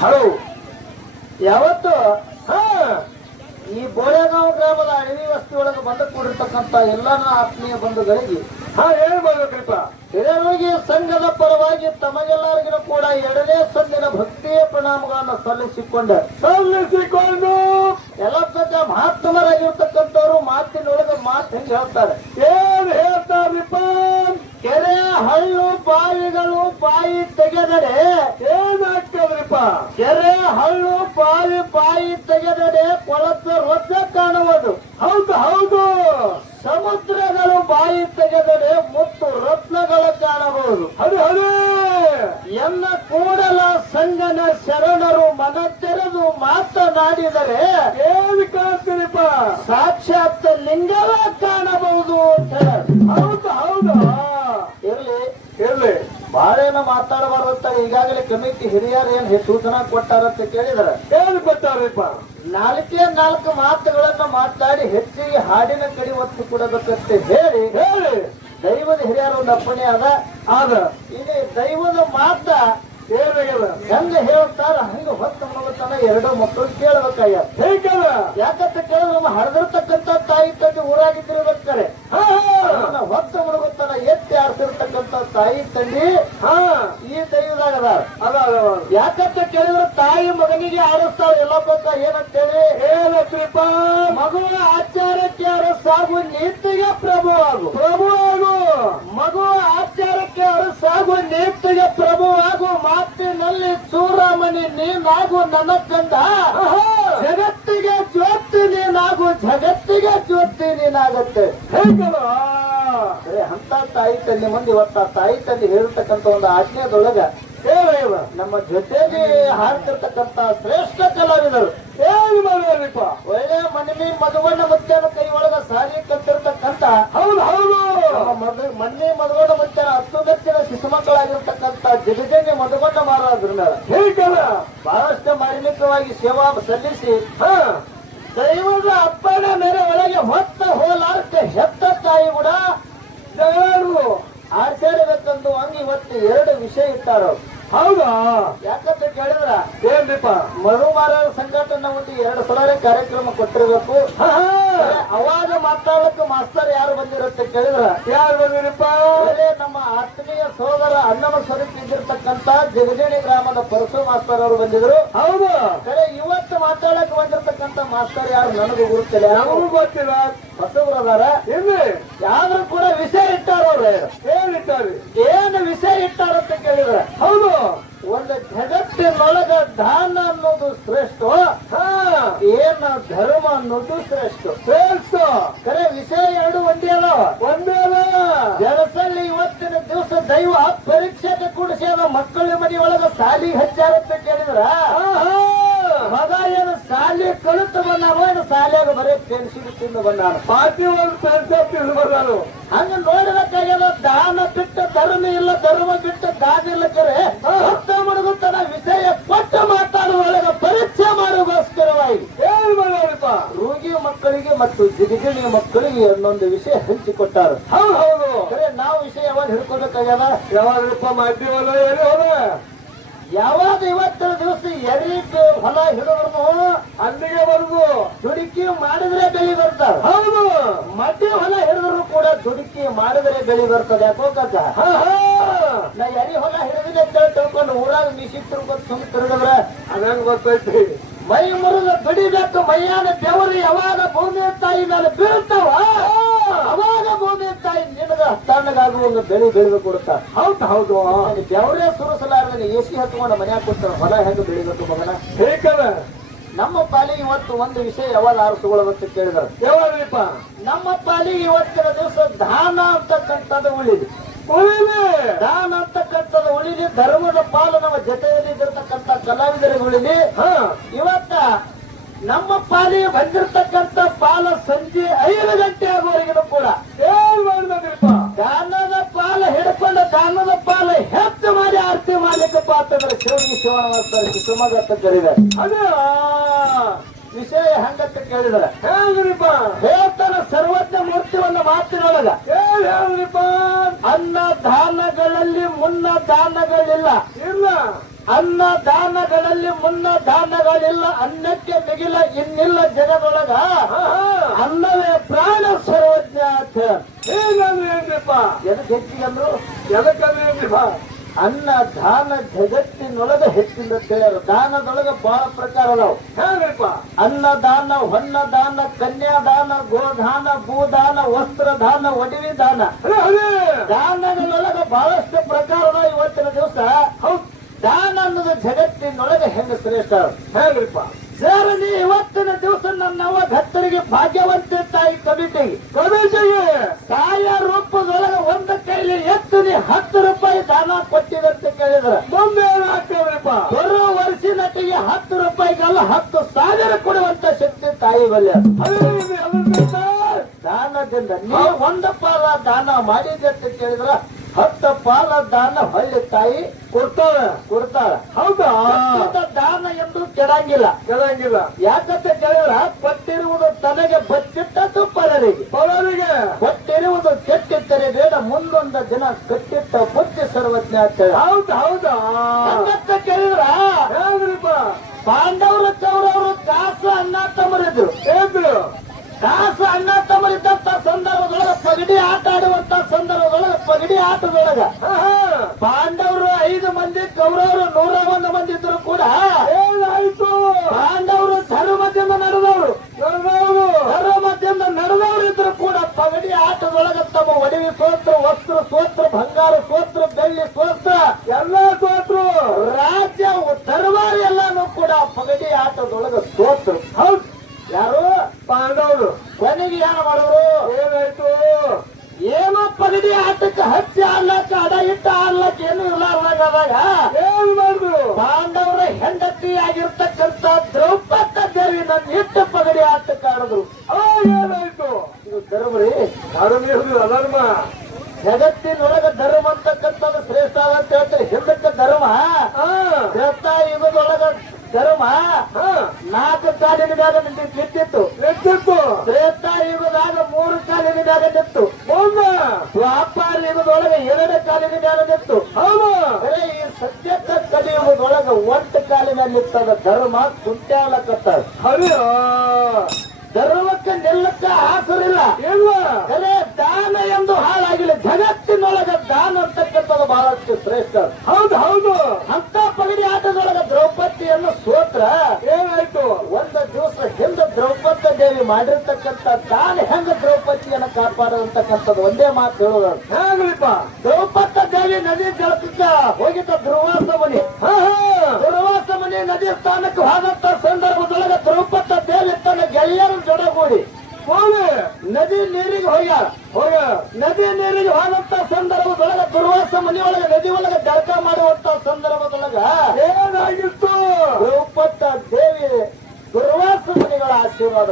Hello. ಯಾವತ್ತು? ಹಾ. ಈ ಬೋಳೆಗಾಂವ್ ಗ್ರಾಮದ ಅಡವಿ ವಸ್ತಿ ಒಳಗೆ ಬಂದು ಕೂಡಿರ್ತಕ್ಕಂಥ ಎಲ್ಲಾನ ಆತ್ಮೀಯ ಬಂಧುಗಳಿಗೆ. ಹಾ, ಹೇಳ್ಬೋದು ಮಾಡ್ಬೇಕ್ರಿಪ್ಪ ಹಿರಿಯರಿಗೆ ಸಂಘದ ಪರವಾಗಿ ತಮಗೆಲ್ಲರಿಗೂ ಕೂಡ ಎರಡನೇ ಸಂದಿನ ಭಕ್ತಿಯ ಪ್ರಣಾಮಗಳನ್ನು ಸಲ್ಲಿಸಿಕೊಂಡ ಸಲ್ಲಿಸಿಕೊಂಡು ಎಲ್ಲ ಮಹಾತ್ಮರಾಗಿರ್ತಕ್ಕಂಥವ್ರು ಮಾತಿನೊಳಗೆ ಮಾತು ಹೆಂಗ್ ಹೇಳ್ತಾರೆ? ಏನ್ ಹೇಳ್ತಾರ್ರಿಪ್ಪ ಕೆರೆ, ಹಳ್ಳು ಬಾವಿಗಳು ಬಾಯಿ ತೆಗೆದರೆ ಏನ್ ಹಾಕ್ತದ್ರಿಪ್ಪ ಕೆರೆ, ಹಳ್ಳು, ಬಾವಿ, ಬಾಯಿ ತೆಗೆದರೆ ಕೊಳತ ರೊಕ್ಕ ಕಾಣುವುದು. ಹೌದು ಹೌದು. ಸಮುದ್ರಗಳು ಬಾಯಿ ತೆಗೆದರೆ ಮುತ್ತು ರತ್ನಗಳು ಕಾಣಬಹುದು ಅದು ಅದು ಎನ್ನ ಕೂಡಲ ಸಂಗನ ಶರಣರು ಮನ ತೆರೆದು ಮಾತನಾಡಿದರೆ ಏನು ಕಾಣ್ತೀರಿಪ್ಪ ಸಾಕ್ಷಾತ್ ಲಿಂಗವೇ ಕಾಣಬಹುದು. ಕಮಿಟಿ ಹಿರಿಯರು ಏನ್ ಸೂಚನಾ ಕೊಟ್ಟಾರ ಅಂತ ಕೇಳಿದಾರ? ಏನು ಕೊಟ್ಟಾರಪ್ಪ? ನಾಲ್ಕೇ ನಾಲ್ಕು ಮಾತುಗಳನ್ನ ಮಾತಾಡಿ ಹೆಚ್ಚಿಗೆ ಹಾಡಿನ ಕಡೆ ಒತ್ತು ಕೊಡಬೇಕಂತ ಹೇಳಿ ಹೇಳಿ. ದೈವದ ಹಿರಿಯರ ಒಂದು ಅಪ್ಪಣೆ ಅದ. ಆದ ಇಲ್ಲಿ ದೈವದ ಮಾತ ಹೆಂಗ ಹೇಳ್ತಾರ ಹಂಗ ಹೊತ್ತು ಮಗತನ ಎರಡು ಮಕ್ಕಳು ಕೇಳ್ಬೇಕಾಗ್ಯ ಯಾಕಂತ ಕೇಳಿದ್ರೆ ನಮ್ಮ ಹರಿದಿರ್ತಕ್ಕಂತ ತಾಯಿ ತಂದೆ ಊರಾಗಿದ್ದಿರ್ಬೇಕಾರೆ ಹಾ ಹಾ ಹೊತ್ತು ಮುಳುಗುತ್ತಾನ ಎತ್ತಿ ಆಡ್ತಿರ್ತಕ್ಕಂಥ ತಾಯಿ ತಂದೆ ಹಾ ಈ ದೈವದಾಗ ಅದಾರ ಅದ ಅದ ಅದ. ಯಾಕಂತ ಕೇಳಿದ್ರೆ ತಾಯಿ ಮಗನಿಗೆ ಆಡಿಸ್ತಾಳ ಏನಂತೇಳಿ ಏನತ್ರಿಪ್ಪ ಮಗುವ ಆಚಾರಕ್ಕೆ ಅರಸಾಗು ನೀತಿಗೆ ಪ್ರಭು ಆಗು ಪ್ರಭು ಆಗು ಮಗುವ ಆಚಾರಕ್ಕೆ ಅರಸಾಗು ನೀತಿಗೆ ಪ್ರಭು ಆಗು ಮಾತಿನಲ್ಲಿ ಚೂರಾಮಣಿ ನೀನಾಗು ನನ್ನ ಚಂದ ಜಗತ್ತಿಗೆ ಜ್ಯೋತಿ ನೀನಾಗು. ಜಗತ್ತಿಗೆ ಜ್ಯೋತಿ ನೀನಾಗುತ್ತೆ. ಅರೆ ಅಂತ ತಾಯಿ ತಂದೆ ಮಂದಿ ಆ ತಾಯಿ ತಂದೆ ಹೇಳಿರ್ತಕ್ಕಂಥ ಒಂದು ಆಜ್ಞೆದೊಳಗ ಏನಾಗ್ಯದ ನಮ್ಮ ಜೊತೆಗೆ ಹಾಡ್ತಿರ್ತಕ್ಕಂತ ಶ್ರೇಷ್ಠ ಕಲಾವಿದರು. ಏನ್ ಮಾಡ್ಯಾರ್ರಿಪ್ಪ ಒಳ್ಳೆ ಮನವಿ ಮಧುವಣ್ಣ ಮುತ್ಯನ ಕೈ ಒಳಗ ಸಾರಿ ಕಟ್ಟಿರ್ತಕ್ಕಂಥ ಹೌದು ಹೌದು. ಮನ್ನಿ ಮಧುವಣ್ಣ ಮುತ್ಯನ ಹತ್ತೊಂಬತ್ತಿನ ಶಿಶು ಮಕ್ಕಳಾಗಿರ್ತಕ್ಕಂತ ಜಗಜನ್ಯ ಮಧುವಣ್ಣ ಮಹಾರಾಜರ ಹೇಗದ ಬಹಳಷ್ಟು ಮಾರ್ಮಿಕವಾಗಿ ಸೇವಾ ಸಲ್ಲಿಸಿ ಹ. ದೈವದ ಅಪ್ಪನ ಮೇರೆ ಒಳಗೆ ಹೊತ್ತ ಹೋಲಾರ್ಕ ಹೆತ್ತ ತಾಯಿ ಕೂಡ ಆಚಾರ್ಯ ಆಚರಿಸಬೇಕೆಂದು ಅಂಗಿ ಇವತ್ತು ಎರಡು ವಿಷಯ ಇಟ್ಟಾರ ಹೌದಾ? ಯಾಕಂತ ಕೇಳಿದ್ರ? ಏನ್ರಿಪ್ಪ? ಮಧು ಮಾರ ಸಂಘಟನೆ ಒಂದು ಎರಡು ಸಲ ಕಾರ್ಯಕ್ರಮ ಕೊಟ್ಟಿರ್ಬೇಕು. ಅವಾಗ ಮಾತಾಡಕ್ ಮಾಸ್ತರ್ ಯಾರು ಬಂದಿರತ್ತೆ ಕೇಳಿದ್ರ? ಯಾರು ಬಂದಿರಪ್ಪ? ನಮ್ಮ ಆತ್ಮೀಯ ಸೋದರ ಅಣ್ಣಮ ಸ್ವರೂಪ ಇದ್ದಿರ್ತಕ್ಕಂತ ಜಗಜೇಣಿ ಗ್ರಾಮದ ಪರಸು ಮಾಸ್ತರ್ ಅವರು ಬಂದಿದ್ರು. ಹೌದು. ಕರೆ ಇವತ್ತು ಮಾತಾಡಕ್ ಬಂದಿರತಕ್ಕಂತ ಮಾಸ್ತರ್ ಯಾರು ನನಗೂ ಗೊತ್ತಿಲ್ಲ. ನಮಗೂ ಗೊತ್ತಿಲ್ಲ. ಹೊಸಬ್ರು ಅದಾರ. ಇಲ್ಲಿ ಯಾರು ಕೂಡ ವಿಷಯ ಇಟ್ಟಾರ ಅವ್ರು ಇಟ್ಟಾರ? ಏನು ವಿಷಯ ಇಟ್ಟಾರ ಅಂತ ಕೇಳಿದ್ರ. ಹೌದು. ಒಂದು ಜಗತ್ತಿನೊಳಗ ದಾನ ಅನ್ನೋದು ಶ್ರೇಷ್ಠ. ಹಾ. ಏನ ಧರ್ಮ ಅನ್ನೋದು ಶ್ರೇಷ್ಠ. ಶ್ರೇಷ್ಠ. ಕರೆ ವಿಷಯ ಎರಡು ಒಂದೇ ಅಲ್ಲ. ಒಂದೇ ಅಲ್ಲ. ಜನಸಲ್ಲಿ ಇವತ್ತಿನ ದಿವಸ ದೈವ ಪರೀಕ್ಷೆಗೆ ಕೂಡಿಸ್ಯಾದ ಮಕ್ಕಳ ಮನೆ ಒಳಗ ಸಾಲಿ ಹಚ್ಚಾರ ಅಂತ ಕೇಳಿದ್ರ. ಮಗ ಏನು ಸಾಲಿ ಕಲಿತು ಬಂದಾನೋ ಏನು ಸಾಲಿಯಾಗ ಬರೀ ಪೆನ್ಸಿಲ್ ತಿಂದು ಬಂದಾನ? ಪಾರ್ಟಿ ಒಂದು ಪೆನ್ಸಿಲ್ ತಿಳಿಸ್ಬಾರ್ದು ಹಂಗ ನೋಡ್ಬೇಕಾಗ್ಯದ ದಾನ ಬಿಟ್ಟ ಧರ್ಮ ಇಲ್ಲ ಧರ್ಮ ಬಿಟ್ಟ ದಾನ ಇಲ್ಲ ಕರೆ ಹೊತ್ತ ಮಡಗುತ್ತನ ವಿಷಯ ಕೊಟ್ಟ ಮಾತಾಡುವೊಳಗ ಪರೀಕ್ಷೆ ಮಾಡುವಸ್ಕರವಾಗಿ ಏನ್ ಮಾಡ್ಯಾರಪ್ಪ ರೋಗಿ ಮಕ್ಕಳಿಗೆ ಮತ್ತು ಮಕ್ಕಳಿಗೆ ಒಂದೊಂದು ವಿಷಯ ಹಂಚಿಕೊಟ್ಟಾರ. ಹೌದು ಹೌದು. ಕರೆ ನಾವು ವಿಷಯ ಯಾವಾಗ ಹಿಡ್ಕೋಬೇಕಾಗ್ಯದ ರೂಪ ಮಾಧ್ಯಮ ಎಲ್ಲಿ ಹೋದ? ಯಾವಾಗ ಇವತ್ತಿನ ದಿವಸ ಎರಿ ಹೊಲ ಹಿಡಿದ್ರು ಅಲ್ಲಿಗೆವರೆಗೂ. ದುಡುಕಿ ಮಾಡಿದ್ರೆ ಬೆಳಿ ಬರ್ತಾರ ಹೌದು. ಮಡ್ಡಿ ಹೊಲ ಹಿಡಿದ್ರು ಕೂಡ ದುಡುಕಿ ಮಾಡಿದ್ರೆ ಬೆಳಿ ಬರ್ತದೆ. ಯಾಕೋ ಕಾಕ? ಹಾ ಹಾ. ನಾ ಎರಿ ಹೊಲ ಹಿಡಿದ್ರೆ ಅಂತ ಹೇಳಿ ತಿಳ್ಕೊಂಡು ಊರಾಗ ಮಿಸಿ ತಿರ್ಕೊಂಡು ಸುಮ್ ತಿರುಗಿದ್ರೆ ಅದಂಗ ಗೊತ್ತೈತಿ ಮೈ ಮುರಿದ ಬಡಿಬೇಕು ಮೈಯಾನ ಬೆವರು ಯಾವಾಗ ಭೂಮಿ ತಾಯಿ ಮೇಲೆ ಬೀಳ್ತಾವ? ಅವಾಗ ಭೂಮಿ ತಾಯಿ ನಿನಗ ತಣ್ಣಗಾಗುವ ಒಂದು ಬೆಳೆ ಬೆಳೆದು ಕೊಡುತ್ತ? ಹೌದು ಹೌದು. ಬೆವರೇ ಸುರಿಸಲಾರ್ದ ಎಸಿ ಹತ್ಕೊಂಡು ಮನ್ಯಾಗ ಕೊಡ್ತಾರ ಹೊಲ ಹೆಂಗ ಬೆಳಿಬೇಕು ಮಗನ? ಬೇಕಲ್ಲ ನಮ್ಮ ಪಾಲಿ ಇವತ್ತು ಒಂದು ವಿಷಯ ಯಾವಾಗ ಆರಿಸಿಕೊಳ್ಳುವಂತ ಕೇಳಿದ್ರು. ಯಾವಾಗಪ್ಪ ನಮ್ಮ ಪಾಲಿ ಇವತ್ತಿನ ದಿವಸ ದಾನ ಅಂತಕ್ಕಂಥದ್ದು ಉಳಿದೆ ಉಳಿಲಿ? ದಾನ ಅಂತಕ್ಕಂಥದ್ದು ಉಳಿಲಿ ಧರ್ಮದ ಪಾಲು ನಮ್ಮ ಜೊತೆಯಲ್ಲಿ ಇದ್ದಿರ್ತಕ್ಕಂಥ ಕಲಾವಿದರಿಗೆ ಉಳಿಲಿ. ಹಾ. ಇವತ್ತ ನಮ್ಮ ಪಾಲಿಗೆ ಬಂದಿರತಕ್ಕಂತ ಪಾಲ ಸಂಜೆ ಐದು ಗಂಟೆ ಆಗುವವರೆಗೂ ಕೂಡ. ದಾನದ ಪಾಲ ಹಿಡ್ಕೊಂಡು ದಾನದ ಪಾಲ ಹೆಚ್ಚು ಮಾಡಿ ಆರತಿ ಮಾಡ್ಲಿಕ್ಕಪ್ಪ ಅಂತಂದ್ರೆ ಶಿವನಿಗೆ ಶಿವನ ಮಾಡ್ತಾರೆ ಶಿವಮೊಗ್ಗ ಅಂತ ಕರೀತಾರೆ. ಅದೇ? ವಿಷಯ ಹೆಂಗಂತ ಕೇಳಿದಾರೆ ಹೇಳ್ರಿಪ್ಪ ಹೇಳ್ತಾನ ಸರ್ವಜ್ಞ ಮೂರ್ತಿ ಒಂದು ಮಾತಿನೊಳಗ. ಹೇಳ್ರಿಪ್ಪ ಅನ್ನ ದಾನಗಳಲ್ಲಿ ಮುನ್ನ ದಾನಗಳಿಲ್ಲ. ಇಲ್ಲ. ಅನ್ನ ದಾನಗಳಲ್ಲಿ ಮುನ್ನ ದಾನಗಳಿಲ್ಲ ಅನ್ನಕ್ಕೆ ಮಿಗಿಲ ಇನ್ನಿಲ್ಲ ಜಗದೊಳಗ ಅನ್ನವೇ ಪ್ರಾಣ ಸರ್ವಜ್ಞ ಅಂತ. ಎದಕ್ಕೆ ಹೆಚ್ಚಿಗಂದ್ರು ಎದಕ್ಕಂದ್ರೆ ಏನ್ರಿಪ್ಪ? ಅನ್ನ ದಾನ ಜಗತ್ತಿನೊಳಗ ಹೆಚ್ಚಿಂದ ಹೇಳ್ಯಾರ ದಾನದೊಳಗ ಬಹಳ ಪ್ರಕಾರ ಅದಾವ. ಹೇಳ್ರಿಪ್ಪ ಅನ್ನದಾನ ಹೊನ್ನದಾನ ಕನ್ಯಾದಾನ ಗೋದಾನ ಭೂದಾನ ವಸ್ತ್ರದಾನ ಒಡವಿ ದಾನ. ಅದೇ ಅದೇ. ದಾನಗಳೊಳಗ ಬಹಳಷ್ಟು ಪ್ರಕಾರ ಇವತ್ತಿನ ದಿವಸ. ಹೌದ್. ದಾನ ಅನ್ನೋದು ಜಗತ್ತಿನೊಳಗೆ ಹೆಂಗ ಶ್ರೇಷ್ಠ. ಹೇಳ್ರಿಪ್ಪ. ಸರ್ ನೀ ಇವತ್ತಿನ ದಿವಸ ನನ್ನವ ಭಕ್ತರಿಗೆ ಭಾಗ್ಯವಂತ ತಾಯಿ ಕಮಿಟಿಗೆ ಕಮಿಟಿಗೆ ತಾಯ ರೂಪದೊಳಗೆ ಒಂದ ಕೈಲಿ ಎತ್ತು ನೀ ಹತ್ತು ರೂಪಾಯಿ ದಾನ ಕೊಟ್ಟಿದಂತ ಕೇಳಿದ್ರ. ಮುಂದೆ ಹಾಕ್ತೇವ್ರಿಪ್ಪ ಬರೋ ಕೈಗೆ ಹತ್ತು ರೂಪಾಯಿಗಲ್ಲ ಹತ್ತು ಸಾವಿರ ಕೊಡುವಂತ ಶಕ್ತಿ ತಾಯಿ ಬಲ್ಯ. ದಾನದಿಂದ ನೀ ಒಂದ ಪಾಲ ದಾನ ಮಾಡಿದೆ ಅಂತ ಕೇಳಿದ್ರ ಹತ್ತ ಪಾಲ ದಾನ ಹೊಳ್ಳಿ ತಾಯಿ ಕೊಡ್ತಾಳ ಕೊಡ್ತಾಳ. ಹೌದಾ? ದಾನ ಎಂದು ಕೆಡಂಗಿಲ್ಲ. ಕೆಡಂಗಿಲ್ಲ. ಯಾಕಂತ ಕೇಳಿದ್ರ ಪಟ್ಟಿರುವುದು ತನಗೆ ಬಚ್ಚಿಟ್ಟದ್ದು ಪರರಿಗೆ. ಪರರಿಗೆ? ಕೊಟ್ಟಿರುವುದು ಕೆಟ್ಟಿದ್ದರೆ ಬೇಡ ಮುಂದೊಂದ ದಿನ ಕಟ್ಟಿಟ್ಟ ಬುದ್ಧಿ ಸರ್ವಜ್ಞ ಅಂತ ಹೌದು ಹೌದಾ? ಕೇಳಿದ್ರ ಪಾಂಡವರು ಚೌರವರು ಕಾಸು ಅನ್ನ ತಮ್ಮರಿದ್ರು ಹೇಳಿದ್ರು ಕಾಸು ಅಣ್ಣ ತಮ್ಮರಿದ್ದಂತ ಸಂದರ್ಭದೊಳಗೆ ಪಗಡಿ ಆಟ ಆಡುವಂತ ಸಂದರ್ಭದೊಳಗ ಪಗಡಿ ಆಟದೊಳಗ ಪಾಂಡವರು ಐದು ಮಂದಿ ಕೌರವರು ನೂರ ಒಂದು ಮಂದಿ ಇದ್ರು ಕೂಡ ಏನಾಯ್ತು? ಪಾಂಡವರು ಧರ್ಮದಿಂದ ನಡೆದವರು. ನಡೆದವರು? ಧರ್ಮದಿಂದ ನಡೆದವರು ಇದ್ರು ಕೂಡ ಪಗಡಿ ಆಟದೊಳಗ ತಮ್ಮ ಒಡವಿ ಸೋತ್ರ ವಸ್ತ್ರ ಸೋತ್ರ ಬಂಗಾರ ಸೋತ್ರ ಬೆಳ್ಳಿ ಸೋತ್ರ. ಎಲ್ಲ ಸೋತ್ರು. ರಾಜ್ಯ ತರವಾರಿ ಎಲ್ಲಾನು ಕೂಡ ಪಗಡಿ ಆಟದೊಳಗ ಸೋತ್ರು. ಹೌದು. ಯಾರು? ಪಾಂಡವರು. ಕೊನೆಗೆ ಏನ್ ಮಾಡಿದ್ರು ಏನಾಯ್ತು ಆಟಕ್ಕ ಹತ್ತಿ ಆಡ್ಲಕ್ಕ ಅಡ ಇಟ್ಟ ಆಡ್ಲಕ್ಕ ಏನು ಇರ್ಲಾರ್ದಾಗ ಏನ್ ಮಾಡಿದ್ರು ಪಾಂಡವರ ಹೆಂಡತಿ ಆಗಿರ್ತಕ್ಕಂಥ ದ್ರೌಪದ ದೇವಿ ನನ್ನ ಇಟ್ಟ ಪಗಡಿ ಆಟಕ್ಕೆ ಆಡಿದ್ರು. ಏನಾಯ್ತು? ಇದು ಧರ್ಮರಿ ಅಧರ್ಮ? ಜಗತ್ತಿನೊಳಗ ಧರ್ಮ ಅಂತಕ್ಕಂಥದ್ದು ಶ್ರೇಷ್ಠ ಅಂತ ಹೇಳ್ತಾರೆ. ಹಿಂದಕ್ಕೆ ಧರ್ಮ? ಯುಗದೊಳಗ ಧರ್ಮ? ಹಾ. ನಾಲ್ಕು ಕಾಲಿನ ಮ್ಯಾಗ ನಿಂತಿತ್ತು. ನಿಂತಿತ್ತು ಶ್ರೇಷ್ಠ ಯುಗದಾಗ ಮೂರು ಕಾಲಿನ ಮ್ಯಾಗ ನಿಂತು. ಯುಗದೊಳಗೆ ಎರಡು ಕಾಲಿನ ಬರೀ ಈ ಸದ್ಯಕ್ಕ ಕಲಿಯುವುದೊಳಗ ಒಂಟ ಕಾಲಿನ ನಿಂತದ ಧರ್ಮ ಕುಂಟ್ಯಾಳಕತ್ತ ಹರಿಯ ಧರ್ಮಕ್ಕೆ ನಿಲ್ಲಕ್ಕ ಆಸರಿಲ್ಲ. ಇಲ್ಲ ಕರೆ ದಾನ ಎಂದು ಹಾಳಾಗಿಲ್ಲ. ಜಗತ್ತಿನೊಳಗ ದಾನ ಅಂತಕ್ಕಂಥದ್ದು ಬಹಳಷ್ಟು ಶ್ರೇಷ್ಠ. ಹೌದು ಹೌದು. ಅಂತ ಪಗಡಿ ಆಟದೊಳಗ ದ್ರೌಪದಿಯನ್ನು ಸೋತ್ರ ಏನಾಯ್ತು? ಒಂದ ದಿವಸ ಹಿಂದೆ ದ್ರೌಪದ ದೇವಿ ಮಾಡಿರ್ತಕ್ಕಂಥ ದಾನ ಹೆಂಗ ದ್ರೌಪದಿಯನ್ನು ಕಾಪಾಡುವಂತಕ್ಕಂಥದ್ದು ಒಂದೇ ಮಾತು ಹೇಳೋದು. ಹೇಗ್ರಿಪ್ಪ ದ್ರೌಪದ ದೇವಿ ನದಿ ಜಳಕಕ್ಕ ಹೋಗಿದ್ದ ದುರ್ವಾಸ ಮನೆ ದುರ್ವಾಸ ಮನೆ ನದಿ ಸ್ಥಾನಕ್ಕೆ ಹೋದಂತ ಸಂದರ್ಭದೊಳಗ ದ್ರೌಪದ ದೇವಿ ತನ್ನ ಗೆಳೆಯರ ಜೊಡಗೂಡಿ ನದಿ ನೀರಿಗೆ ಹೋಗ್ಯಾರ ಹೋಗ. ನದಿ ನೀರಿಗೆ ಹೋದಂತ ಸಂದರ್ಭದೊಳಗ ದುರ್ವಾಸ ಮನೆಯೊಳಗ ನದಿ ಒಳಗ ಜಳಕ ಮಾಡುವಂತ ಸಂದರ್ಭದೊಳಗ ಏನಾಗಿತ್ತು ದ್ರೌಪದ ದೇವಿ ದುರ್ವಾಸ ಮುನಿಗಳ ಆಶೀರ್ವಾದ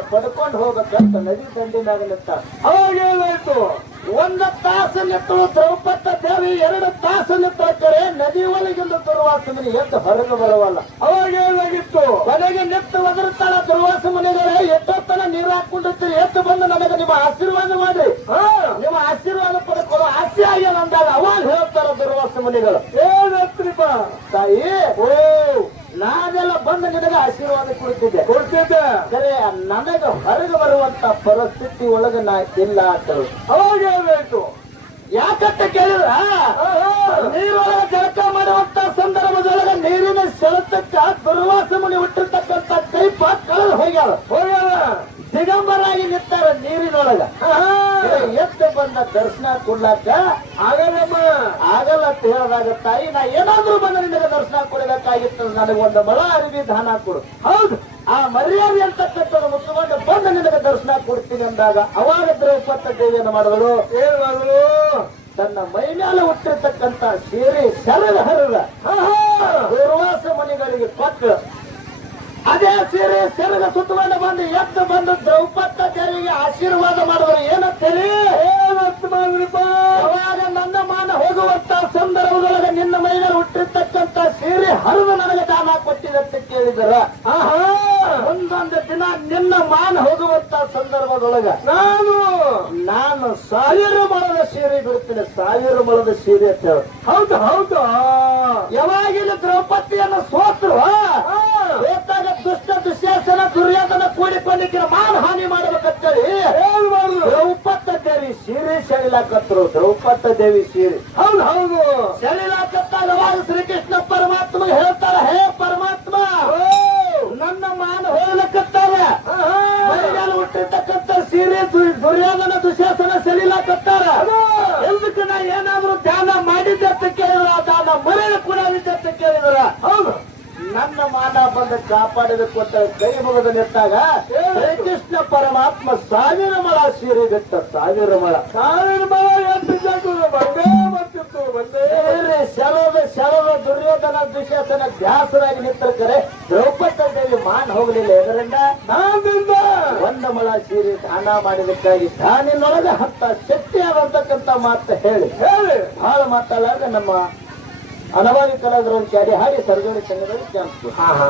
ಹೋಗ್ಬೇಕಂತ ನದಿ ದಂಡಿನಾಗ ನಿಂತ ಅವಾಗ ಏನಾಯ್ತು? ಒಂದು ತಾಸು ದ್ರೌಪದ ದೇವಿ ಎರಡು ತಾಸು ನಿಂತಾರೆ ನದಿ ಒಳಗಿಂದ ದುರ್ವಾಸ ಮುನಿ ಎದ್ದು ಹೊರಗೆ ಬರವಲ್ಲ. ಅವಾಗ ಏನಾಗಿತ್ತು? ಮನೆಗೆ ನಿಂತು ಒದರುತ್ತಾಳ ದುರ್ವಾಸ ಮುನಿಗಳೇ ಎಷ್ಟೊತ್ತನ ನೀರು ಹಾಕೊಂಡಿರ್ತೀರಿ ಎದ್ದು ಬಂದು ನನಗೆ ನಿಮ್ಮ ಆಶೀರ್ವಾದ ಮಾಡಿ. ಹಾ? ನಿಮ್ಮ ಆಶೀರ್ವಾದ ಪಡ್ಕೊಳ್ಳೋ ಆಸೆ ಆಗ್ಯಾನ ಅಂದಾಗ ಅವಾಗ ಹೇಳ್ತಾರ ದುರ್ವಾಸ ಮುನಿಗಳು ಏನತ್ರಿಪ್ಪ ತಾಯಿ, ಓ ನಾನೆಲ್ಲ ಬಂದು ನಿನಗೆ ಆಶೀರ್ವಾದ ಕೊಡ್ತಿದ್ದೆ. ಕೊಡ್ತಿದ್ದೆ. ಸರಿ ನನಗೆ ಹೊರಗೆ ಬರುವಂತ ಪರಿಸ್ಥಿತಿ ಒಳಗೆ ನಾ ಇಲ್ಲ ಅಂತರು ಅವಾಗ ಯಾಕತ್ತ ಯಾಕಂತ ಕೇಳಿದ್ರ? ನೀರೊಳಗೆ ಜಳಕ ಮಾಡುವಂತ ಸಂದರ್ಭದೊಳಗೆ ನೀರಿನ ಸೆಳೆತಕ್ಕ ದುರ್ವಾಸ ಮುನಿ ಹುಟ್ಟಿರ್ತಕ್ಕಂಥ ಕೈಪ ಕಳೆದು ಹೋಗ್ಯಾವ ಹೋಗ್ಯಾವ ದಿಗಂಬರಾಗಿ ನಿಂತಾರ ನೀರಿನೊಳಗ. ದರ್ಶನ ಕೊಡ್ಲಾಕ ಆಗಲ್ಲಮ್ಮ. ಆಗಲ್ಲ ಅಂತ ಹೇಳಿದಾಗ ತಾಯಿ ನಾ ಏನಾದ್ರೂ ಬಂದ ನಿನಗೆ ದರ್ಶನ ಕೊಡಬೇಕಾಗಿತ್ತು ನನಗೆ ಒಂದು ಮಳ ಅರಿವಿ ದಾನ ಕೊಡು. ಹೌದು ಆ ಮರ್ಯಾದೆ ಅಂತಕ್ಕಂಥದ್ದು ಮುಟ್ಟುಕೊಂಡು ಬಂದ ನಿನಗೆ ದರ್ಶನ ಕೊಡ್ತೀನಿ ಅಂದಾಗ ಅವಾಗ ದ್ರೌಪದ ದೇವಿಯನ್ನು ಮಾಡಿದಳು? ಏನ್ ತನ್ನ ಮೈ ಮೇಲೆ ಹುಟ್ಟಿರ್ತಕ್ಕಂಥ ಸೀರೆ ಶರದ ಹರದ ದುರ್ವಾಸ ಮನೆಗಳಿಗೆ ಕೊಟ್ಟು ಅದೇ ಸೀರೆ ಸೆರೆದ ಸುತ್ತಕೊಂಡು ಬಂದು ಎದ್ದು ಬಂದು ದ್ರೌಪದ ದೇವಿಗೆ ಆಶೀರ್ವಾದ ಮಾಡಿದ್ರು ಏನಂತೇಳಿ? ಏನಂತ ಮಾಡಿದ್ರಿಪ್ಪ ಅವಾಗ ನನ್ನ ಮಾನ ಹೋಗುವಂತ ಸಂದರ್ಭದೊಳಗೆ ನಿನ್ನ ಮೈಯಲ್ಲಿ ಹುಟ್ಟಿರ್ತಕ್ಕಂತ ಸೀರೆ ಹರಿದು ನನಗೆ ದಾನ ಕೊಟ್ಟಿದೆ ಅಂತ ಕೇಳಿದರ ಆಹಾ. ಒಂದೊಂದು ದಿನ ನಿನ್ನ ಮಾನ ಹೋಗುವಂತ ಸಂದರ್ಭದೊಳಗ ನಾನು. ನಾನು ಸಾವಿರ ಮರದ ಸೀರೆ ಬಿಡ್ತೀನಿ ಸಾವಿರ ಮರದ ಸೀರೆ ಅಂತ ಹೇಳ. ಹೌದು ಹೌದು. ಯಾವಾಗಿಲ್ಲ ದ್ರೌಪದಿಯನ್ನು ಸೋತ್ರು? ದುಶ್ಯಾಸನ ದುರ್ಯೋಧನ ಕೂಡಿಕೊಂಡಿದ್ದ ಮಾನ ಹಾನಿ ಮಾಡ್ಬೇಕಂತೇಳಿ ದ್ರೌಪದ ದೇವಿ ಸೀರೆ ಸೆಳಿಲಾಕತ್ರು ದ್ರೌಪದ ದೇವಿ ಸೀರೆ. ಹೌದು ಹೌದು. ಸೆಳಿಲಾಕತ್ತ ಅವಾಗ ಶ್ರೀಕೃಷ್ಣ ಪರಮಾತ್ಮ ಹೇಳ್ತಾರ ಹೇ ಪರಮಾತ್ಮ! ನನ್ನ ಮಾನ ಹೋಗ್ಲಕತ್ತಾರ ಹುಟ್ಟಿರ್ತಕ್ಕಂಥ ಸೀರೆ ದುರ್ಯೋಧನ ದುಶಾಸನ ಸೆಳಿಲಾಕತ್ತಾರ ಎಲ್ದಕ್ಕೆ ನಾ ಏನಾದ್ರೂ ಧ್ಯಾನ ಮಾಡಿದ್ದೆ ಅಂತ ಕೇಳಿದ್ರ ದಾನ ಮರಳಿ ಕೂಡ ಅಂತ ಕೇಳಿದ್ರ ಹೌದು ಮಾನ ಬಂದು ಕಾಪಾಡಿದ ಕೊಟ್ಟ ಕೈ ಮುಗದ ನಿಂತಾಗ ಶ್ರೀಕೃಷ್ಣ ಪರಮಾತ್ಮ ಸಾವಿರ ಮಳ ಸೀರೆ ಬಿಟ್ಟ ಸಾವಿರ ಮಳ ಸಾವಿರ ಮಳ ಎಂಟು ಜಗು ಬಂದೇ ಬರ್ತಿತ್ತು ಬಂದೇ ಬೇರೆ ಶರದ ಶರದ ದುರ್ಯೋಧನ ದುಶ್ಯಾಸನ ಧ್ಯಾಸರಾಗಿ ನಿಂತಿರ್ತಾರೆ ದ್ರೌಪದ ದೇವಿ ಮಾನ್ ಹೋಗಲಿಲ್ಲ ಇದರಿಂದ ನಾನಿಂದ ಒಂದ ಮಳ ಸೀರೆ ದಾನ ಮಾಡಿದಕ್ಕಾಗಿ ದಾನಿನೊಳಗೆ ಹತ್ತ ಶಕ್ತಿ ಆದಂತಕ್ಕಂತ ಮಾತು ಹೇಳಿ. ಹೇಳಿ. ಬಹಳ ಮಾತಾಡಲಾಗ ನಮ್ಮ ಅನವಾದಿ ಕಲಾವಿದರನ್ನು ಕ್ಯಾಡಿ ಹಾಡಿ ಸರ್ಜೋಡಿ ಸಂಘದಲ್ಲಿ ಕ್ಯಾಂಪ್ ಹಾ ಹಾ.